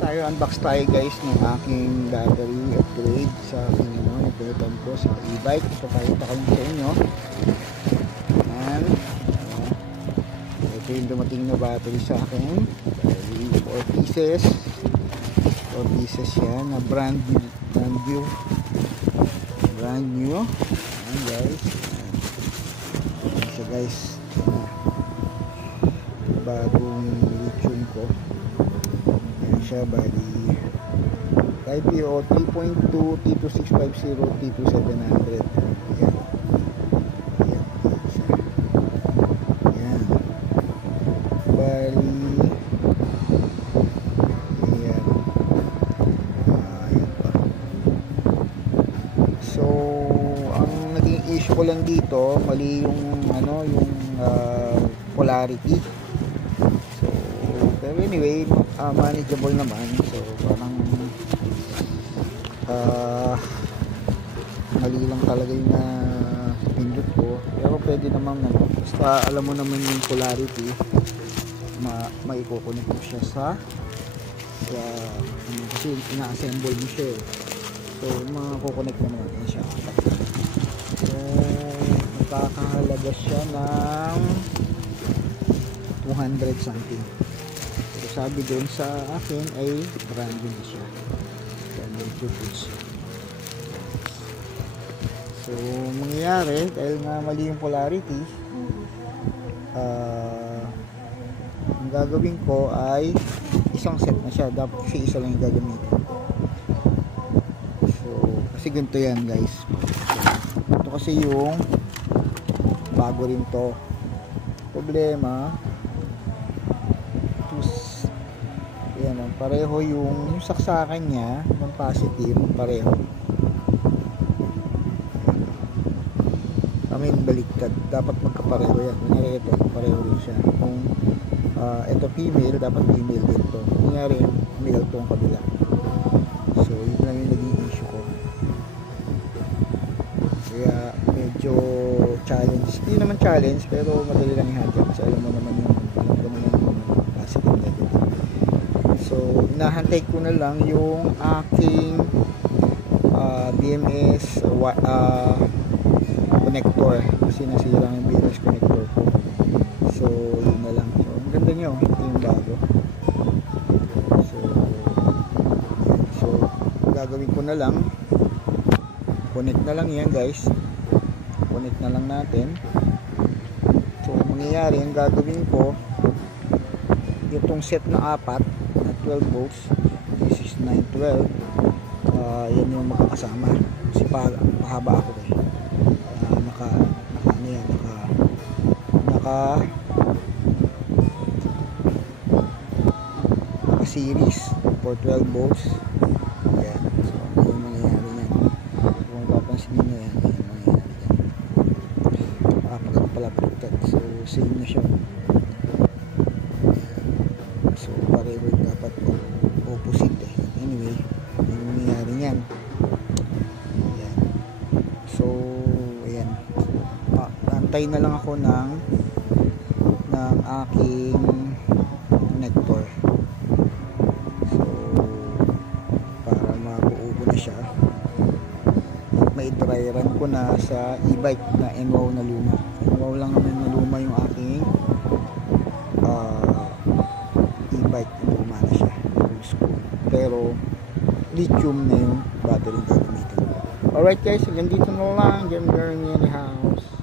tayo, unbox tayo guys ng aking battery upgrade sa aking napilitan ko sa e-bike. Ito tayo takalong sa inyo. Ayan. Ito yung dumating na battery sa akin. 4 pieces. 4 pieces yan na brand new. Ayan guys. Ayan siya guys. Bagong lithium ko. Ayan siya, bali Type O 3.2, T2650, T2700. Ayan. Ayan siya. Ayan. Bali ayan. Ayan pa. So ang naging issue ko lang dito, mali yung polarity. So pero anyway, manageable naman. So parang mali lang talaga yung pindot ko, pero pwede naman basta alam mo naman yung polarity, maikukunik mo siya sa kasi ina-assemble mo siya so makukunik mo naman siya. So nakakahalaga siya ng 200 something. So sabi doon sa akin ay brand new na siya, branded footage. So mangyayari dahil nga mali yung polarity, ang gagawin ko ay isang set na siya, dapat kasi isa lang yung gagamitin. So kasi ganito yan guys. So, ito kasi yung bago rin to. Problema, yan, pareho yung saksakan niya ng positive, pareho. I mean baliktad, dapat magkapareho yan. Kunyari ito, pareho rin siya. Kung ito female, dapat female din to. Kunyari male tong kabila. So yun lang yung naging issue ko. Kaya medyo challenge, hindi naman challenge, pero madali lang i-handle kasi alam mo naman yung positive, negative. So inahantay ko na lang yung aking BMS connector kasi nasira yung BMS connector ko. So yun na lang. So ang ganda nyo, ito yung bago. So gagawin ko na lang, connect na lang yan guys, connect na lang natin. So mangyayari, ang gagawin ko, itong set na 4 na 12 volts, this is 912, yan yung makakasama kasi pahaba ako naka series for 12 volts. Ayan. So ano yung mangyayari yan, kung papansin nyo yan, ano yung mangyayari yan, pala-protect. So same na siya. So pareho dapat opposite anyway, ano yung mangyayari yan. Ayan. So ayan, antay na lang ako ng aking connector. So para mabuo na siya at may dry run ko na sa e-bike na NWOW na luma. NWOW lang naman na luma yung aking e-bike, luma na siya, pero lithium na yung battery gagamitin. Alright guys, hanggang dito na lang. Game Girl in the house.